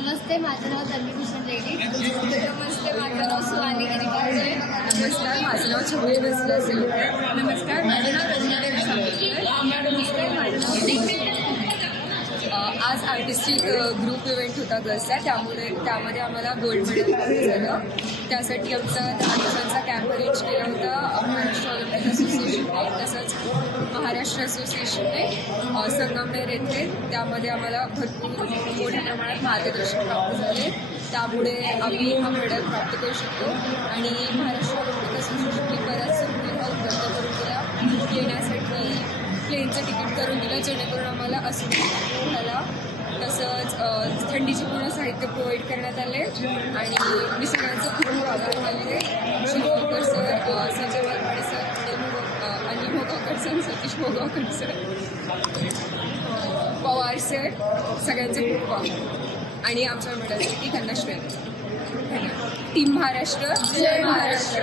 नमस्ते, माझं नाव तन्वी भूषण रेड्डी. नमस्ते, माझं नाव सुहानी गिरीकांजळे. नमस्कार, माझं नाव छबी बसला सिलकर. नमस्कार, माझं नाव रंजना देवी सावंतकर. नमस्कार, माझं नाव आज आर्टिस्टिक ग्रुप इव्हेंट होता गर्ल्सचा, त्यामध्ये आम्हाला गोल्ड मेडल प्राप्त झालं. त्यासाठी आमचा 10 दिवसांचा कॅम्प अरेंज केला होता महाराष्ट्र ऑलिम्पिक असोसिएशनने, तसंच महाराष्ट्र असोसिएशनने संगमनेर येथे. त्यामध्ये आम्हाला भरपूर मोठ्या प्रमाणात मार्गदर्शन प्राप्त झाले. त्यामुळे आम्ही हा मेडल प्राप्त करू शकतो. आणि महाराष्ट्र ऑलिम्पिक असोसिएशनने बऱ्याच सुविधा उपलब्ध करून दिल्या. येण्यासाठी प्लेनचं तिकीट करून दिलं, जेणेकरून आम्हाला असुविधा झाला. तसंच थंडीचे पूर्ण साहित्य प्रोव्हाइड करण्यात आले. आणि मी सगळ्यांचं खूप आभार मानले. Shivkar sir, Sanjay Walpade sir, Anil Bhogavkar sir, Satish Bhogavkar sir, Pawar sir, सगळ्यांचे खूप आभार. आणि आमच्या मेडलसाठी त्यांना श्रेय. धन्यवाद. टीम महाराष्ट्र, जय महाराष्ट्र.